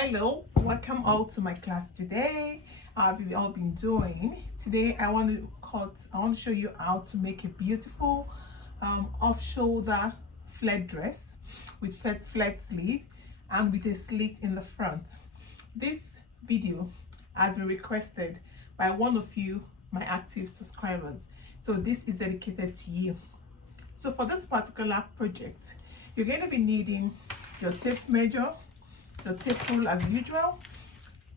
Hello, welcome all to my class today. How have you all been doing? Today I want to show you how to make a beautiful off-shoulder flared dress with flat sleeve and with a slit in the front. This video has been requested by one of you, my active subscribers. So this is dedicated to you. So for this particular project, you're going to be needing your tape measure, the tape rule as usual.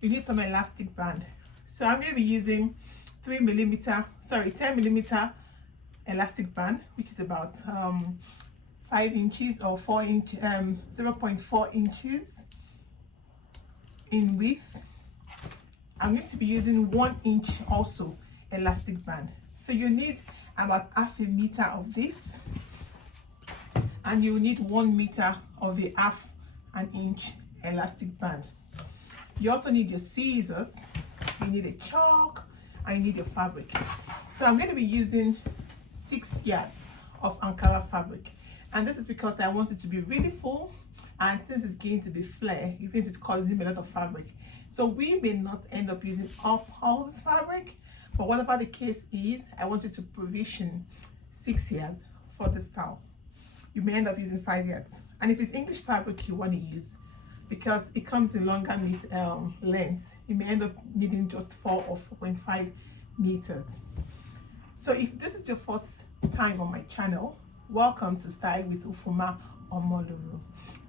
You need some elastic band. So I'm going to be using 10 millimeter elastic band, which is about 5 inches or 0.4 inches in width. I'm going to be using 1 inch also elastic band. So you need about ½ meter of this, and you need 1 meter of the ½ inch elastic band. You also need your scissors, you need a chalk, and you need your fabric. So I'm going to be using 6 yards of Ankara fabric, and this is because I want it to be really full, and since it's going to be flare, it's going to cause me a lot of fabric. So we may not end up using up all this fabric, but whatever the case is, I want you to provision 6 yards for this style. You may end up using 5 yards, and if it's English fabric you want to use, because it comes in longer length, you may end up needing just 4 or 4.5 meters. So if this is your first time on my channel, welcome to Style with Ufuoma Omoluru.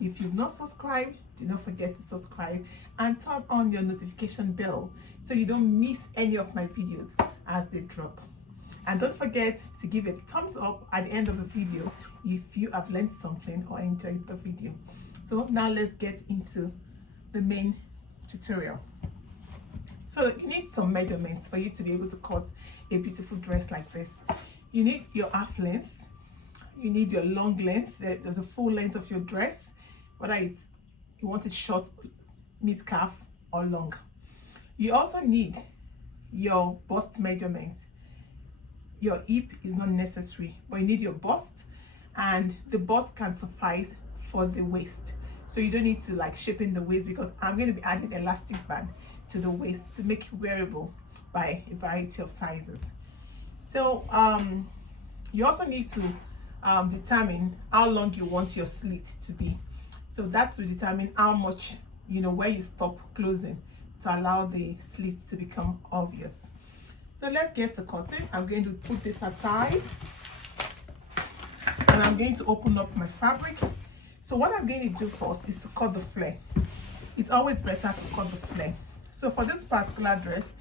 If you've not subscribed, do not forget to subscribe and turn on your notification bell so you don't miss any of my videos as they drop. And don't forget to give a thumbs up at the end of the video if you have learned something or enjoyed the video. So now let's get into the main tutorial. So you need some measurements for you to be able to cut a beautiful dress like this. You need your half length, you need your long length. There's a full length of your dress, whether it's you want it short, mid calf, or long. You also need your bust measurement. Your hip is not necessary, but you need your bust, and the bust can suffice for the waist. So you don't need to like shape in the waist, because I'm going to be adding elastic band to the waist to make it wearable by a variety of sizes. So you also need to determine how long you want your slit to be. So that's to determine how much, where you stop closing to allow the slit to become obvious. So let's get to cutting. I'm going to put this aside, and I'm going to open up my fabric. So what I'm going to do first is to cut the flare. It's always better to cut the flare. So for this particular dress,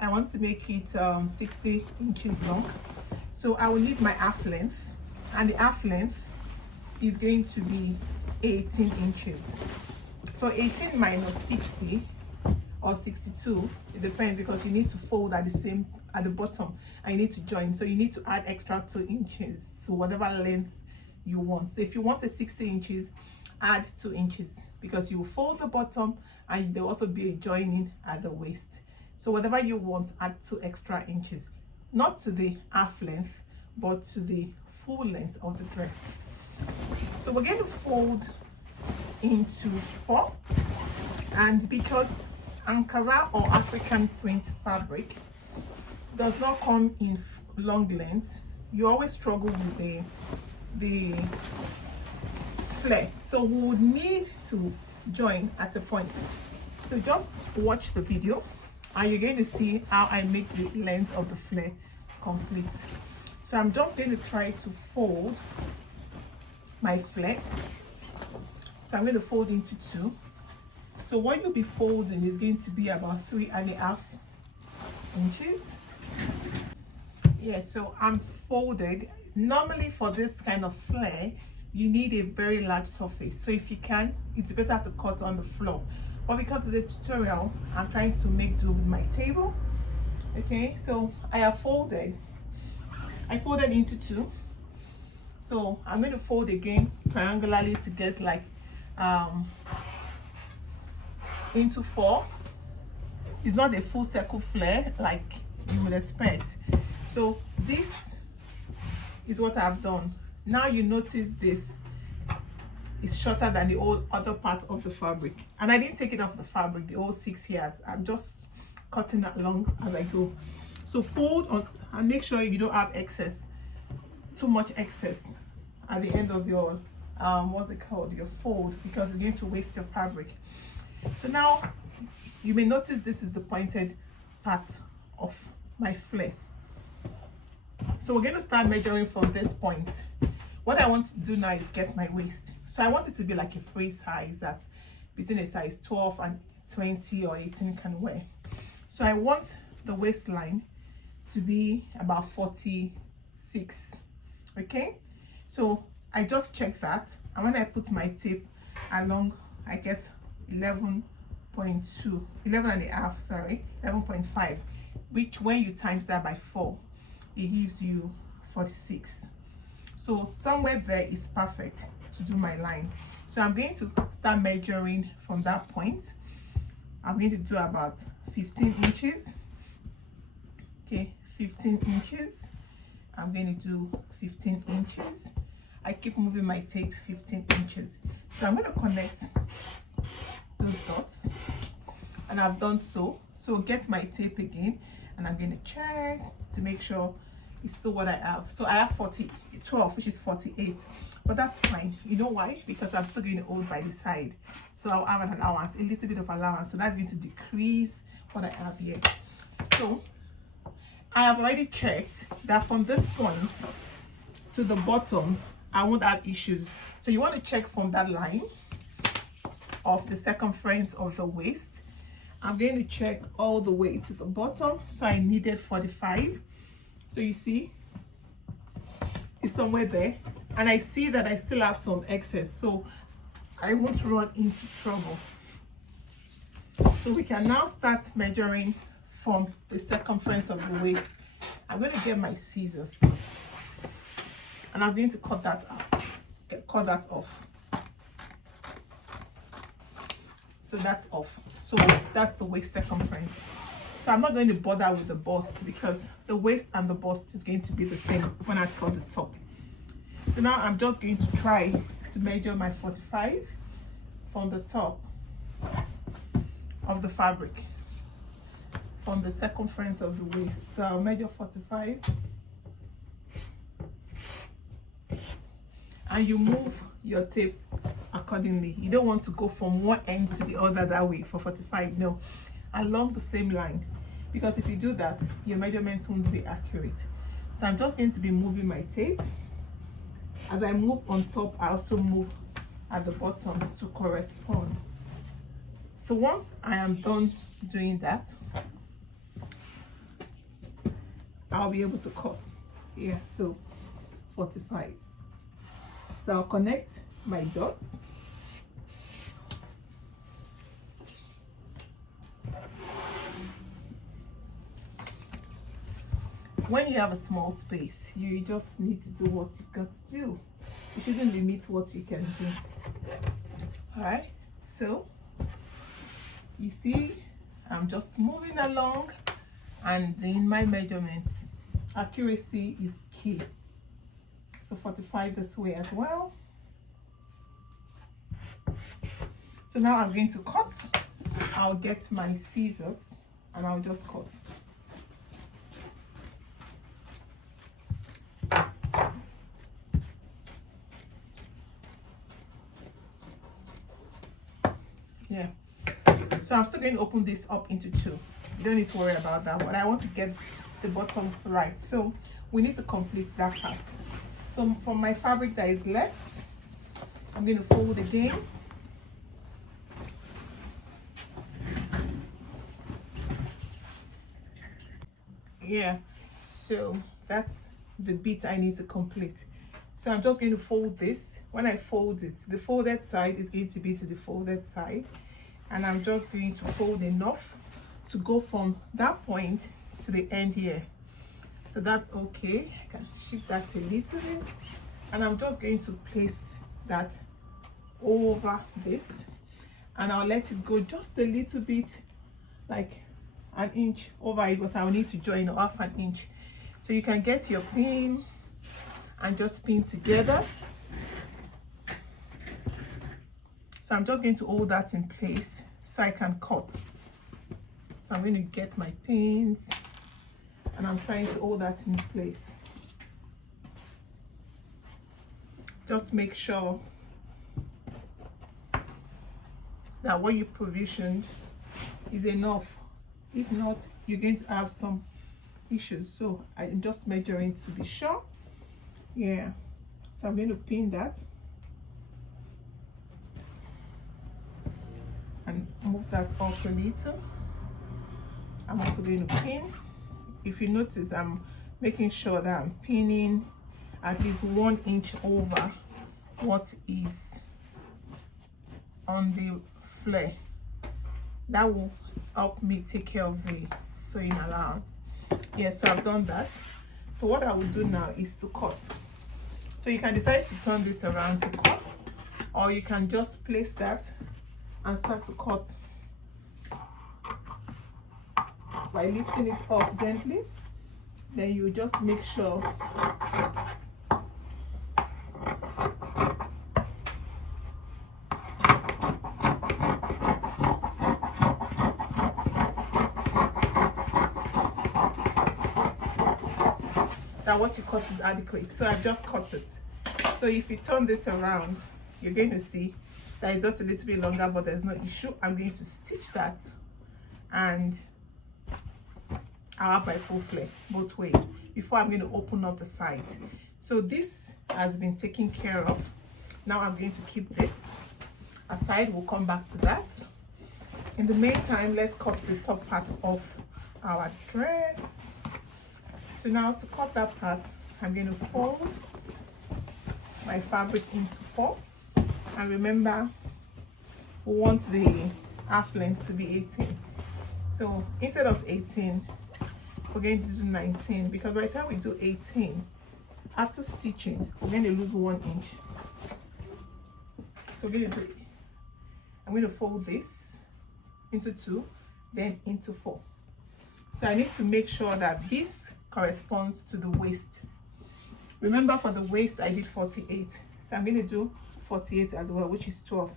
I want to make it 60 inches long. So I will need my half length, and the half length is going to be 18 inches. So 18 minus 60 or 62, it depends, because you need to fold at the bottom, and you need to join. So you need to add extra 2 inches to whatever length you want. So if you want a 60 inches, add 2 inches, because you will fold the bottom and there will also be a joining at the waist. So whatever you want, add 2 extra inches, not to the half length, but to the full length of the dress. So we're going to fold into 4, and because Ankara or African print fabric does not come in long lengths, you always struggle with the flare. So we would need to join at a point. So just watch the video and you're going to see how I make the length of the flare complete. So I'm just going to try to fold my flare. So I'm going to fold into 2. So what you'll be folding is going to be about 3.5 inches. Yes, so I'm folded. Normally for this kind of flare, you need a very large surface. So if you can, it's better to cut on the floor. But because of the tutorial, I'm trying to make do with my table. Okay, so I have folded. I folded into 2. So I'm going to fold again triangularly to get like into 4. It's not a full circle flare like you would expect. So this is what I've done. Now you notice this is shorter than the whole other part of the fabric, and I didn't take it off the fabric, the whole 6 yards. I'm just cutting that along as I go. So fold on and make sure you don't have excess, too much excess at the end of your what's it called, your fold, because it's going to waste your fabric. So now you may notice this is the pointed part of my flare. So we're going to start measuring from this point. What I want to do now is get my waist. So I want it to be like a free size that between a size 12 and 20 or 18 can wear. So I want the waistline to be about 46. Okay, so I just check that, and when I put my tape along, I guess 11.2, 11 and a half, sorry, 11.5, which when you times that by 4, it gives you 46. So somewhere there is perfect to do my line. So I'm going to start measuring from that point. I'm going to do about 15 inches. Okay, 15 inches. I'm going to do 15 inches. I keep moving my tape 15 inches. So I'm going to connect those dots, and I've done so. So get my tape again, and I'm going to check to make sure it's still what I have. So I have 12, which is 48, but that's fine. You know why? Because I'm still going to hold by the side, so I'll have an allowance, a little bit of allowance. So that's going to decrease what I have here. So I have already checked that from this point to the bottom, I won't have issues. So you want to check from that line of the circumference of the waist. I'm going to check all the way to the bottom. So I needed 45. So you see, it's somewhere there. And I see that I still have some excess, so I won't run into trouble. So we can now start measuring from the circumference of the waist. I'm going to get my scissors, and I'm going to cut that out, cut that off. So that's off. So that's the waist circumference. So I'm not going to bother with the bust, because the waist and the bust is going to be the same when I cut the top. So now I'm just going to try to measure my 45 from the top of the fabric, from the circumference of the waist. So I'll measure 45, and you move your tape accordingly. You don't want to go from one end to the other that way for 45, no, along the same line, because if you do that, your measurements won't be accurate. So I'm just going to be moving my tape. As I move on top, I also move at the bottom to correspond. So once I am done doing that, I'll be able to cut here. So 45. So I'll connect my dots. When you have a small space, you just need to do what you've got to do. You shouldn't limit what you can do. All right, so you see, I'm just moving along and doing my measurements. Accuracy is key. So 45 this way as well. So now I'm going to cut. I'll get my scissors and I'll just cut. Yeah, so I'm still going to open this up into two. You don't need to worry about that, but I want to get the bottom right, so we need to complete that part. So from my fabric that is left, I'm going to fold again. Yeah, so that's the bit I need to complete. So I'm just going to fold this. When I fold it, the folded side is going to be to the folded side, and I'm just going to fold enough to go from that point to the end here. So that's okay. I can shift that a little bit, and I'm just going to place that over this, and I'll let it go just a little bit, like an inch over it, because I'll need to join off an inch. So you can get your pin and just pin together. So I'm just going to hold that in place so I can cut. So I'm going to get my pins and I'm trying to hold that in place. Just make sure that what you provisioned is enough. If not, you're going to have some issues. So I'm just measuring to be sure. Yeah, so I'm going to pin that and move that off a little. I'm also going to pin. If you notice, I'm making sure that I'm pinning at least 1 inch over what is on the flare. That will help me take care of the sewing allowance. Yeah, so I've done that. So what I will do now is to cut. So you can decide to turn this around to cut, or you can just place that and start to cut by lifting it up gently. Then you just make sure that what you cut is adequate. So I've just cut it. So if you turn this around, you're going to see that it's just a little bit longer, but there's no issue. I'm going to stitch that and I'll have my full flare both ways before I'm going to open up the side. So this has been taken care of. Now I'm going to keep this aside. We'll come back to that. In the meantime, let's cut the top part of our dress. So now to cut that part, I'm going to fold my fabric into 4. And remember, we want the half length to be 18. So instead of 18, we're going to do 19, because by the time we do 18, after stitching, we're going to lose 1 inch. So I'm going to fold this into 2, then into 4. So I need to make sure that this corresponds to the waist. Remember, for the waist I did 48, so I'm going to do 48 as well, which is 12.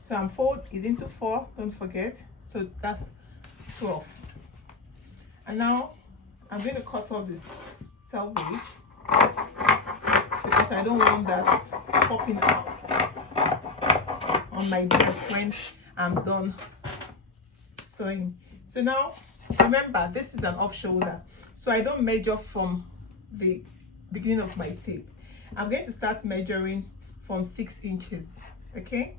So I'm fold is into 4, don't forget, so that's 12. And now I'm going to cut off this selvage because I don't want that popping out on my dress when I'm done sewing. So now remember, this is an off shoulder, so I don't measure from the beginning of my tape. I'm going to start measuring from 6 inches. Okay,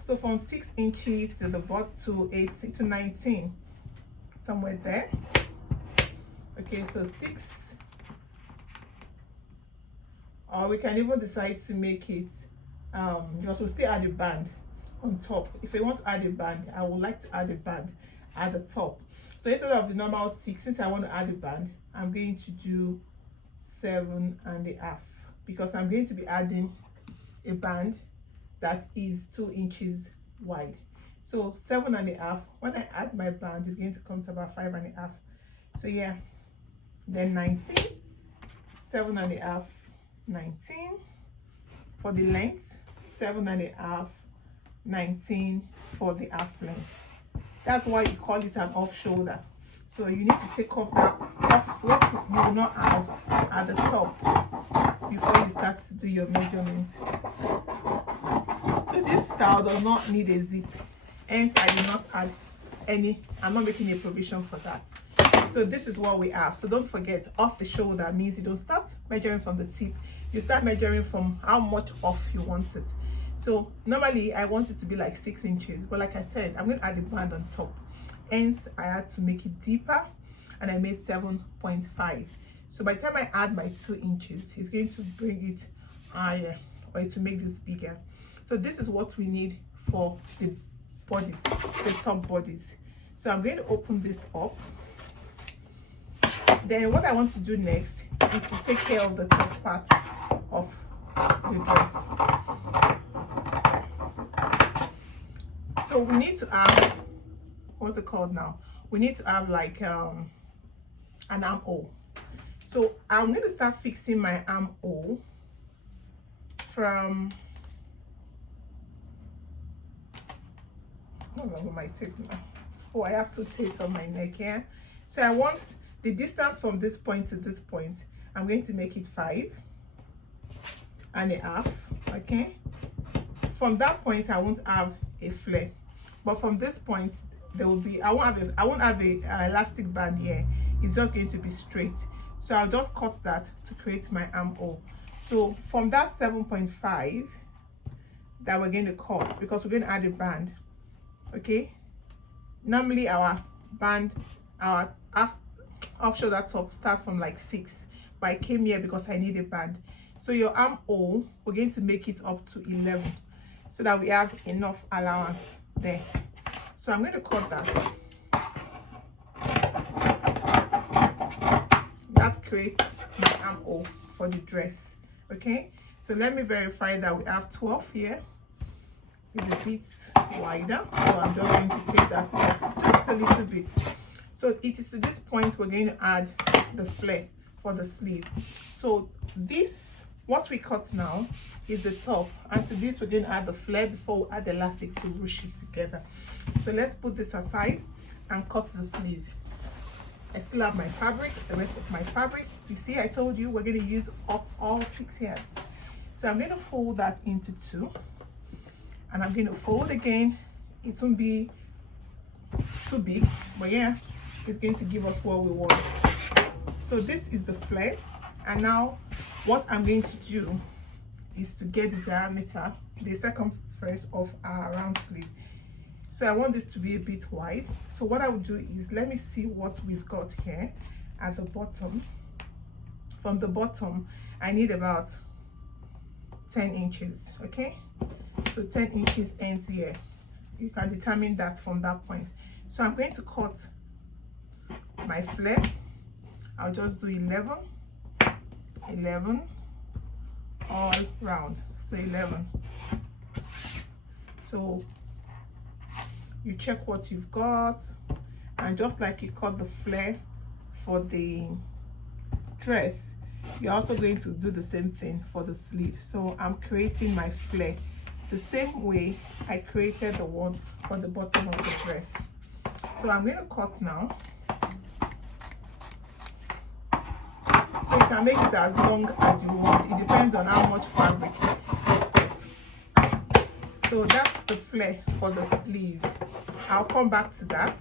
so from 6 inches to the butt to 18 to 19, somewhere there. Okay, so 6, or we can even decide to make it you also still add a band on top. If you want to add a band, I would like to add a band at the top. So instead of the normal 6, since I want to add a band, I'm going to do 7.5, because I'm going to be adding a band that is 2 inches wide. So 7.5, when I add my band, is going to come to about 5.5. So yeah, then 19, 7.5, 19 for the length, 7.5, 19 for the half length. That's why you call it an off shoulder. So you need to take off that off what you will not have at the top before you start to do your measurement. So this style does not need a zip, hence I did not add any. I'm not making a provision for that. So this is what we have. So don't forget, off the shoulder means you don't start measuring from the tip, you start measuring from how much off you want it. So normally I want it to be like 6 inches, but like I said, I'm going to add a band on top, hence I had to make it deeper, and I made 7.5. So by the time I add my 2 inches, it's going to bring it higher, or to make this bigger. So this is what we need for the bodice, the top bodice. So I'm going to open this up. Then what I want to do next is to take care of the top part of the dress. So we need to have, what's it called now? We need to have like an armhole. So I'm going to start fixing my armhole from my tape now. Oh, I have 2 tapes on my neck here. So I want the distance from this point to this point. I'm going to make it 5.5. Okay, from that point I won't have a flare, but from this point there will be, I won't have a elastic band here. It's just going to be straight. So I'll just cut that to create my armhole. So from that 7.5 that we're going to cut, because we're going to add a band. Okay, normally our band, our off shoulder top starts from like 6, but I came here because I need a band. So your armhole, we're going to make it up to 11 so that we have enough allowance there. So I'm going to cut that. That creates my armhole for the dress. Okay, so let me verify that we have 12 here. It's a bit wider, so I'm just going to take that off just a little bit. So it is to this point we're going to add the flare for the sleeve. So this, what we cut now, is the top, and to this we're going to add the flare before we add the elastic to ruche it together. So let's put this aside and cut the sleeve. I still have my fabric, the rest of my fabric. You see, I told you we're going to use up all 6 yards. So I'm going to fold that into 2, and I'm going to fold again. It won't be too big, but yeah, it's going to give us what we want. So this is the flare, and now what I'm going to do is to get the diameter, the circumference of our round sleeve. So I want this to be a bit wide. So what I will do is, let me see what we've got here at the bottom. From the bottom I need about 10 inches. Okay, so 10 inches ends here. You can determine that from that point. So I'm going to cut my flare. I'll just do 11 all round, so 11. So you check what you've got, and just like you cut the flare for the dress, you're also going to do the same thing for the sleeve. So I'm creating my flare the same way I created the one for the bottom of the dress. So I'm going to cut now. So you can make it as long as you want. It depends on how much fabric you've got. So that's the flare for the sleeve. I'll come back to that.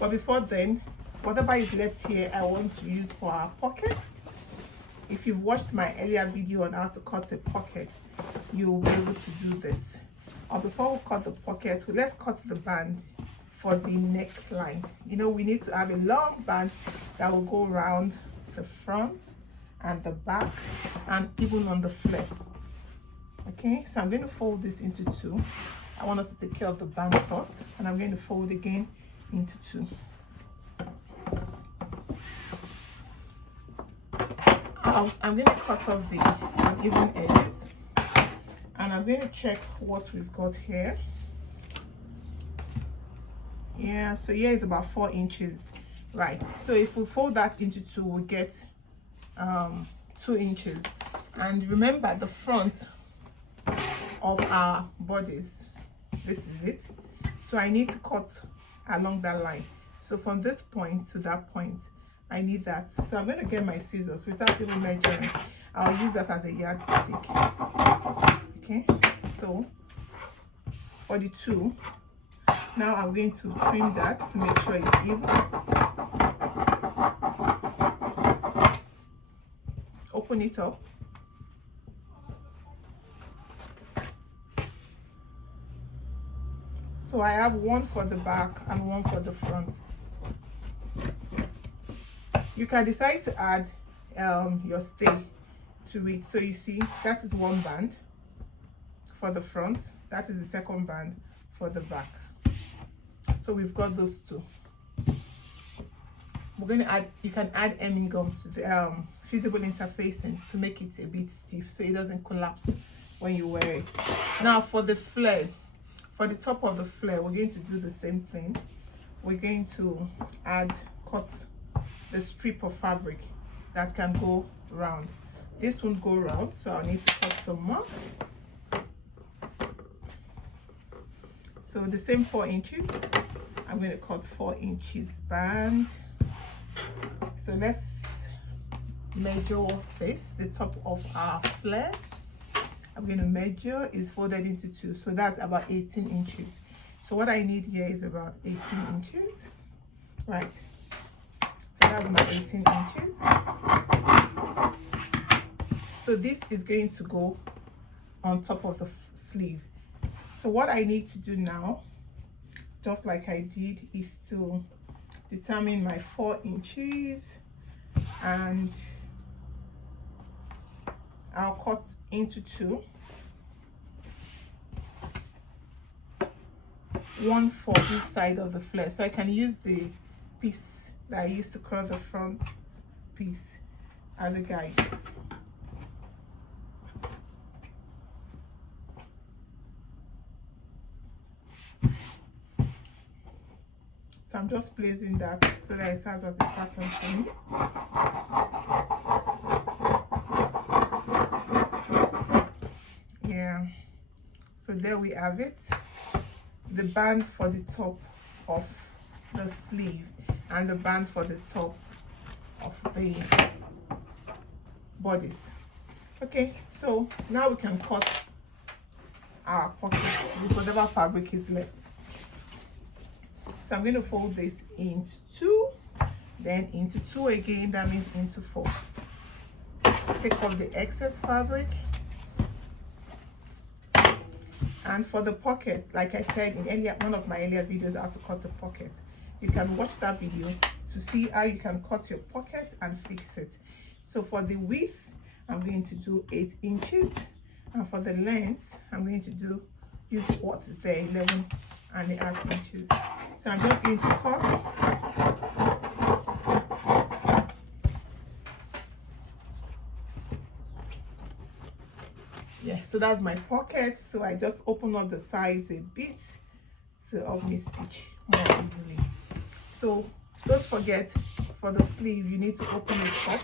But before then, whatever is left here, I want to use for our pockets. If you've watched my earlier video on how to cut a pocket, you'll be able to do this. Or before we cut the pocket, let's cut the band for the neckline. You know, we need to have a long band that will go around the front and the back and even on the flare. Okay, so I'm going to fold this into 2. I want us to take care of the band first, and I'm going to fold again into 2. I'm going to cut off the uneven edges, and I'm going to check what we've got here. Yeah, so here is about 4 inches, right? So if we fold that into 2, we get 2 inches. And remember, the front of our bodice, this is it. So I need to cut along that line. So from this point to that point, I need that. So I'm going to get my scissors without even measuring. I'll use that as a yardstick. Okay, so for the 2, now I'm going to trim that to make sure it's even. Open it up. So I have one for the back and one for the front. You can decide to add your stay to it. So you see, that is one band for the front, that is the second band for the back. So we've got those 2. We're going to add, you can add hemming gum to the fusible interfacing to make it a bit stiff so it doesn't collapse when you wear it. Now for the flare, for the top of the flare, we're going to do the same thing. We're going to cut the strip of fabric that can go round. This won't go round, so I'll need to cut some more. So the same 4 inches, I'm going to cut 4 inches band. So let's measure this. The top of our flare, I'm going to measure, is folded into 2, so that's about 18 inches. So what I need here is about 18 inches, right? So that's my 18 inches. So this is going to go on top of the sleeve. So what I need to do now, just like I did, is to determine my 4 inches, and I'll cut into 2. 1 for each side of the flare, so I can use the piece that I used to curl the front piece as a guide. So I'm just placing that so that it serves as a pattern for me. Yeah, so there we have it. The band for the top of the sleeve and the band for the top of the bodice. Okay, so now we can cut our pockets with whatever fabric is left. So I'm going to fold this into 2, then into 2 again, that means into 4. Take off the excess fabric. And for the pocket, like I said in one of my earlier videos, how to cut a pocket, you can watch that video to see how you can cut your pocket and fix it. So for the width, I'm going to do 8 inches, and for the length, I'm going to use what is there, 11.5 inches. So I'm just going to cut. Yeah, so that's my pocket. So I just open up the sides a bit to help me stitch more easily. So don't forget, for the sleeve you need to open it up,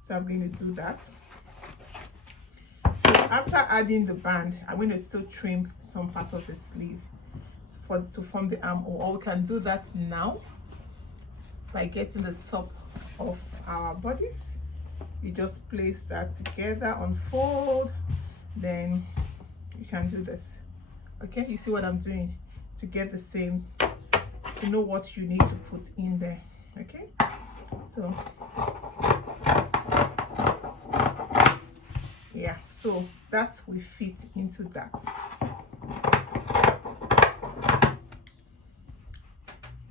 so I'm going to do that. So after adding the band, I'm going to still trim some part of the sleeve to form the armhole, or we can do that now by getting the top of our bodice. You just place that together, unfold, then you can do this. Okay, you see what I'm doing to get the same, to know what you need to put in there. Okay, so yeah, so that will fit into that.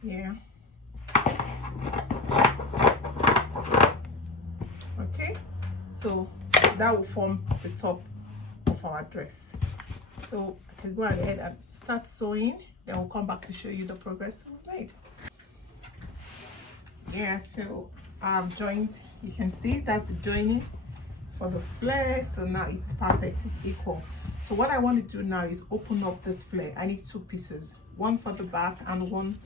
Yeah. Okay, so that will form the top of our dress. So I can go ahead and start sewing, then we'll come back to show you the progress we've made. Yeah, so I've joined, you can see that's the joining for the flare. So now it's perfect, it's equal. So what I want to do now is open up this flare. I need 2 pieces, one for the back and one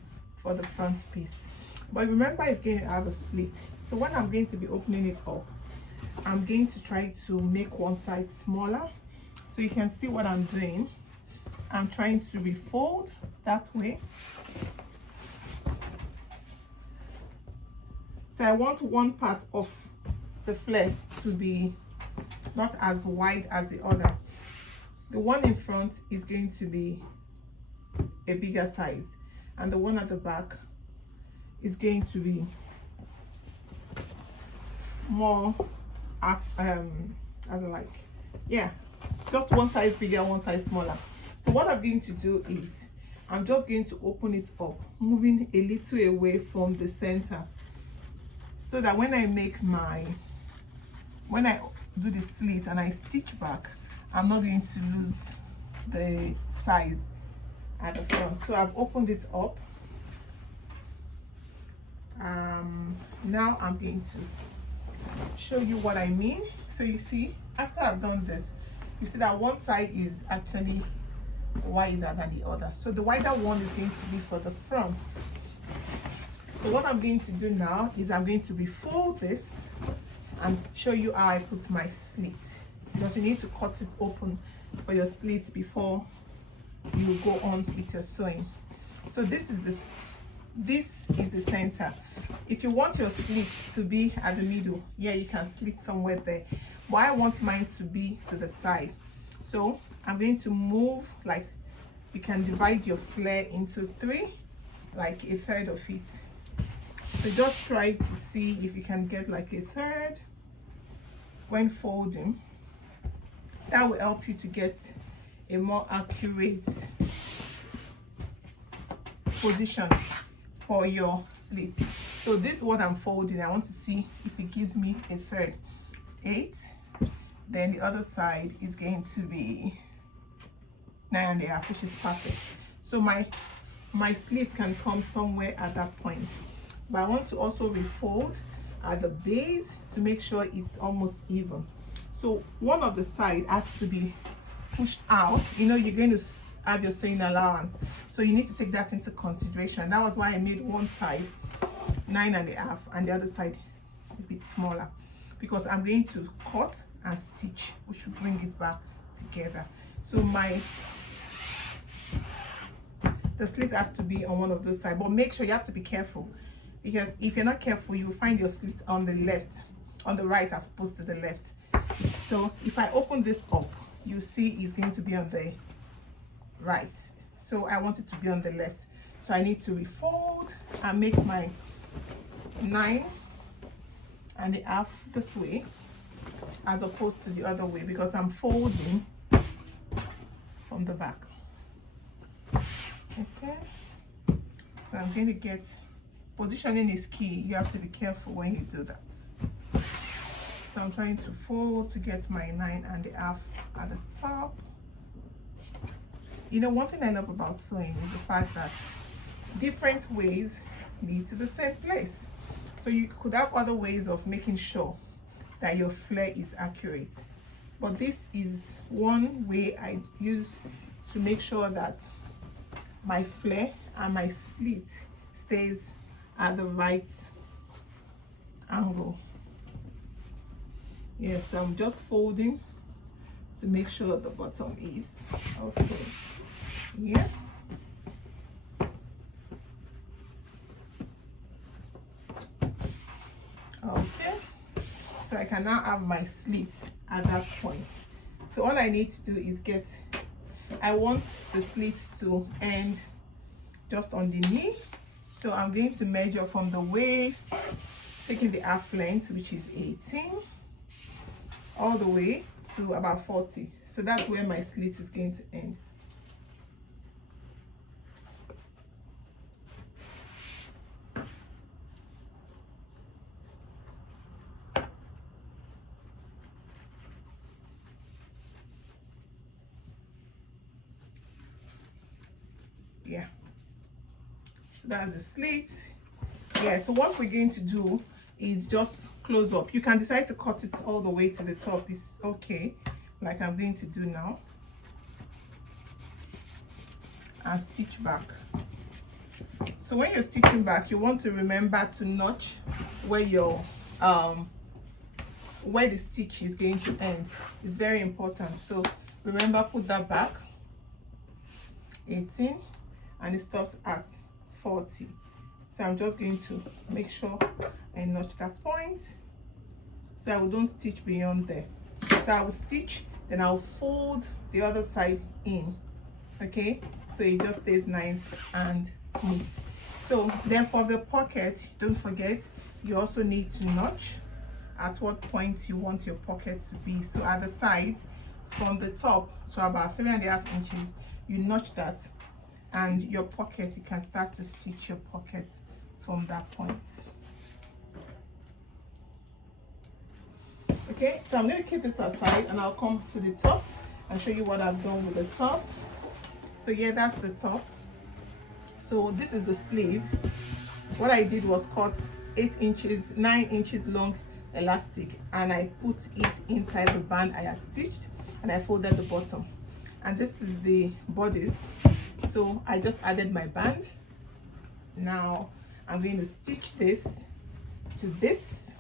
for the front piece. But remember, it's going to have a slit. So when I'm going to be opening it up, I'm going to try to make one side smaller. So you can see what I'm doing. I'm trying to refold that way. So I want one part of the flare to be not as wide as the other. The one in front is going to be a bigger size, and the one at the back is going to be more as I like, yeah, just one size bigger, one size smaller. So what I'm going to do is I'm just going to open it up, moving a little away from the center, so that when I do the slit and I stitch back, I'm not going to lose the size at the front. So I've opened it up. Now I'm going to show you what I mean. So you see, after I've done this, you see that one side is actually wider than the other. So the wider one is going to be for the front. So what I'm going to do now is I'm going to refold this and show you how I put my slit, because you need to cut it open for your slit before you go on with your sewing. So this is the center. If you want your slit to be at the middle, yeah, you can slit somewhere there, but I want mine to be to the side. So I'm going to move, like, you can divide your flare into 3, like a third of it. So just try to see if you can get like a third when folding. That will help you to get a more accurate position for your slit. So this is what I'm folding. I want to see if it gives me a third. 8. Then the other side is going to be 9.5, which is perfect. So my slit can come somewhere at that point. But I want to also refold at the base to make sure it's almost even. So one of the side has to be pushed out. You know, you're going to have your sewing allowance, so you need to take that into consideration. That was why I made one side 9.5 and the other side a bit smaller, because I'm going to cut and stitch, which will bring it back together. So the slit has to be on one of those sides, but make sure you have to be careful, because if you're not careful, you will find your slit on the left, on the right as opposed to the left. So if I open this up, you see it's going to be on the right, so I want it to be on the left. So I need to refold and make my 9.5 this way as opposed to the other way, because I'm folding from the back. Okay, so I'm going to get, positioning is key. You have to be careful when you do that. So I'm trying to fold to get my 9.5 at the top. You know, one thing I love about sewing is the fact that different ways lead to the same place. So you could have other ways of making sure that your flare is accurate, but this is one way I use to make sure that my flare and my slit stays at the right angle. Yes, so I'm just folding to make sure the bottom is okay. Yeah. Okay, so I can now have my slits at that point. So all I need to do is I want the slits to end just on the knee. So I'm going to measure from the waist, taking the half length, which is 18, all the way to about 40. So that's where my slit is going to end. Yeah, so that's the slit. Yeah, so what we're going to do is just close up. You can decide to cut it all the way to the top, it's okay, like I'm going to do now, and stitch back. So when you're stitching back, you want to remember to notch where your where the stitch is going to end. It's very important. So remember, put that back 18 and it stops at 40. So I'm just going to make sure I notch that point so I don't stitch beyond there. So I will stitch, then I'll fold the other side in, okay, so it just stays nice and neat. So then for the pocket, don't forget, you also need to notch at what point you want your pocket to be. So at the sides, from the top to about 3.5 inches, you notch that, and your pocket, you can start to stitch your pocket from that point. Okay, so I'm going to keep this aside and I'll come to the top and show you what I've done with the top. So yeah, that's the top. So this is the sleeve. What I did was cut 9 inches long elastic, and I put it inside the band I had stitched, and I folded the bottom. And this is the bodice. So I just added my band. Now I'm going to stitch this to this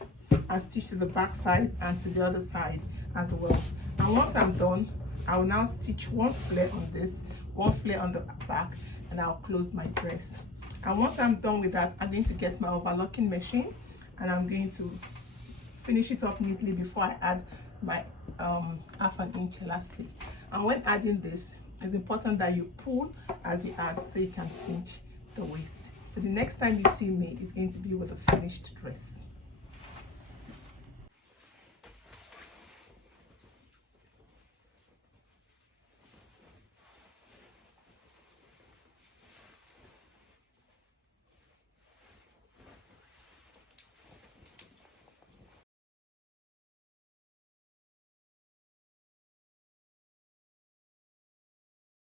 and stitch to the back side and to the other side as well. And once I'm done, I will now stitch one flare on this, one flare on the back, and I'll close my dress. And once I'm done with that, I'm going to get my overlocking machine and I'm going to finish it up neatly before I add my 1/2 inch elastic. And when adding this, it's important that you pull as you add so you can cinch the waist. So the next time you see me, it's going to be with a finished dress.